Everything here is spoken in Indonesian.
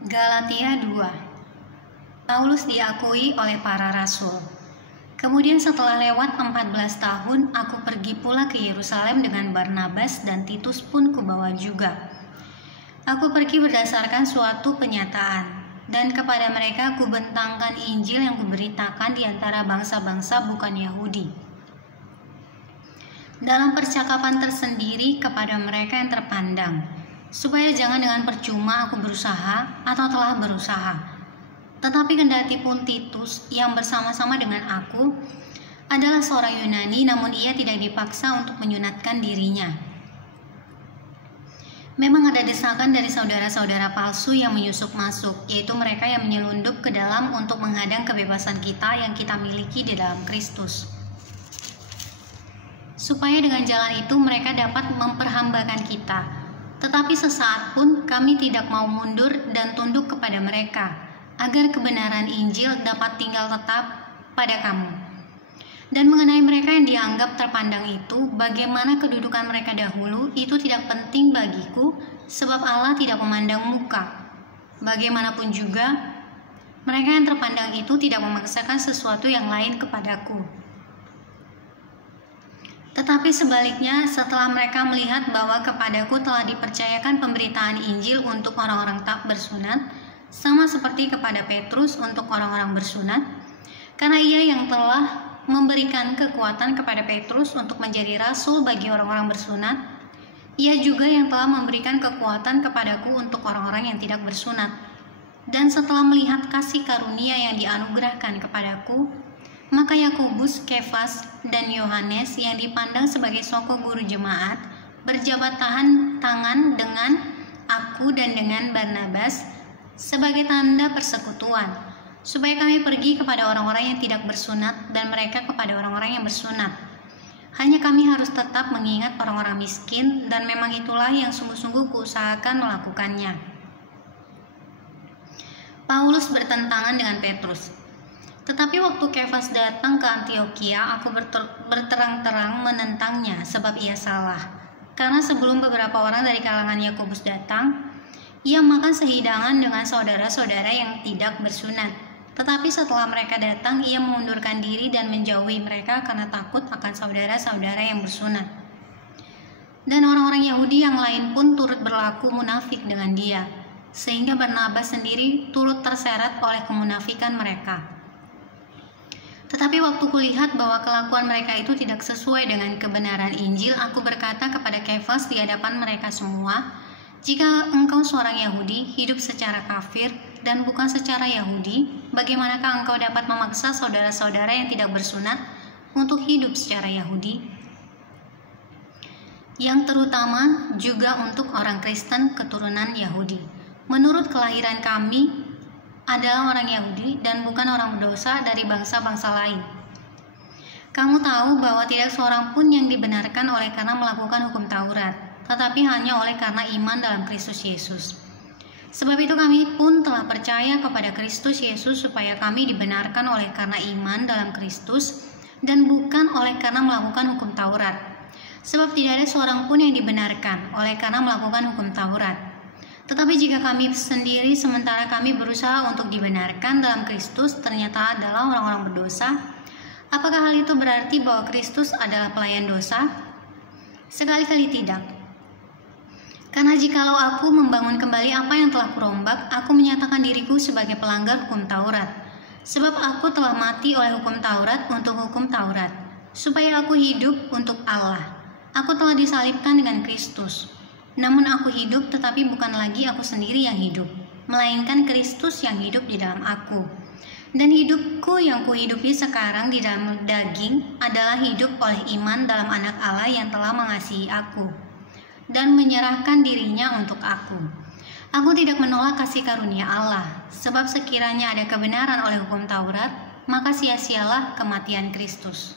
Galatia 2. Paulus diakui oleh para rasul. Kemudian setelah lewat 14 tahun, aku pergi pula ke Yerusalem dengan Barnabas, dan Titus pun kubawa juga. Aku pergi berdasarkan suatu penyataan, dan kepada mereka kubentangkan Injil yang kuberitakan di antara bangsa-bangsa bukan Yahudi. Dalam percakapan tersendiri kepada mereka yang terpandang, supaya jangan dengan percuma aku berusaha atau telah berusaha. Tetapi kendati pun Titus yang bersama-sama dengan aku adalah seorang Yunani, namun ia tidak dipaksa untuk menyunatkan dirinya. Memang ada desakan dari saudara-saudara palsu yang menyusup masuk, yaitu mereka yang menyelundup ke dalam untuk menghadang kebebasan kita yang kita miliki di dalam Kristus. Supaya dengan jalan itu mereka dapat memperhambakan kita. Tetapi sesaat pun kami tidak mau mundur dan tunduk kepada mereka, agar kebenaran Injil dapat tinggal tetap pada kamu. Dan mengenai mereka yang dianggap terpandang itu, bagaimana kedudukan mereka dahulu, itu tidak penting bagiku, sebab Allah tidak memandang muka. Bagaimanapun juga, mereka yang terpandang itu tidak memaksakan sesuatu yang lain kepadaku. Tetapi sebaliknya, setelah mereka melihat bahwa kepadaku telah dipercayakan pemberitaan Injil untuk orang-orang tak bersunat, sama seperti kepada Petrus untuk orang-orang bersunat, karena ia yang telah memberikan kekuatan kepada Petrus untuk menjadi rasul bagi orang-orang bersunat, ia juga yang telah memberikan kekuatan kepadaku untuk orang-orang yang tidak bersunat. Dan setelah melihat kasih karunia yang dianugerahkan kepadaku, maka Yakobus, Kefas, dan Yohanes yang dipandang sebagai soko guru jemaat berjabat tangan dengan aku dan dengan Barnabas sebagai tanda persekutuan, supaya kami pergi kepada orang-orang yang tidak bersunat dan mereka kepada orang-orang yang bersunat. Hanya kami harus tetap mengingat orang-orang miskin, dan memang itulah yang sungguh-sungguh kuusahakan melakukannya. Paulus bertentangan dengan Petrus. Tetapi waktu Kefas datang ke Antiokhia, aku berterang-terang menentangnya, sebab ia salah. Karena sebelum beberapa orang dari kalangan Yakobus datang, ia makan sehidangan dengan saudara-saudara yang tidak bersunat. Tetapi setelah mereka datang, ia mengundurkan diri dan menjauhi mereka karena takut akan saudara-saudara yang bersunat. Dan orang-orang Yahudi yang lain pun turut berlaku munafik dengan dia, sehingga Barnabas sendiri turut terseret oleh kemunafikan mereka. Tetapi waktu kulihat bahwa kelakuan mereka itu tidak sesuai dengan kebenaran Injil, aku berkata kepada Kefas di hadapan mereka semua, jika engkau seorang Yahudi, hidup secara kafir dan bukan secara Yahudi, bagaimanakah engkau dapat memaksa saudara-saudara yang tidak bersunat untuk hidup secara Yahudi? Yang terutama juga untuk orang Kristen keturunan Yahudi. Menurut kelahiran kami adalah orang Yahudi dan bukan orang berdosa dari bangsa-bangsa lain. Kamu tahu bahwa tidak seorang pun yang dibenarkan oleh karena melakukan hukum Taurat, tetapi hanya oleh karena iman dalam Kristus Yesus. Sebab itu kami pun telah percaya kepada Kristus Yesus supaya kami dibenarkan oleh karena iman dalam Kristus dan bukan oleh karena melakukan hukum Taurat. Sebab tidak ada seorang pun yang dibenarkan oleh karena melakukan hukum Taurat. Tetapi jika kami sendiri sementara kami berusaha untuk dibenarkan dalam Kristus ternyata adalah orang-orang berdosa, apakah hal itu berarti bahwa Kristus adalah pelayan dosa? Sekali-kali tidak. Karena jikalau aku membangun kembali apa yang telah kurombak, aku menyatakan diriku sebagai pelanggar hukum Taurat. Sebab aku telah mati oleh hukum Taurat untuk hukum Taurat, supaya aku hidup untuk Allah. Aku telah disalibkan dengan Kristus. Namun aku hidup, tetapi bukan lagi aku sendiri yang hidup, melainkan Kristus yang hidup di dalam aku. Dan hidupku yang kuhidupi sekarang di dalam daging adalah hidup oleh iman dalam Anak Allah yang telah mengasihi aku dan menyerahkan dirinya untuk aku. Aku tidak menolak kasih karunia Allah, sebab sekiranya ada kebenaran oleh hukum Taurat, maka sia-sialah kematian Kristus.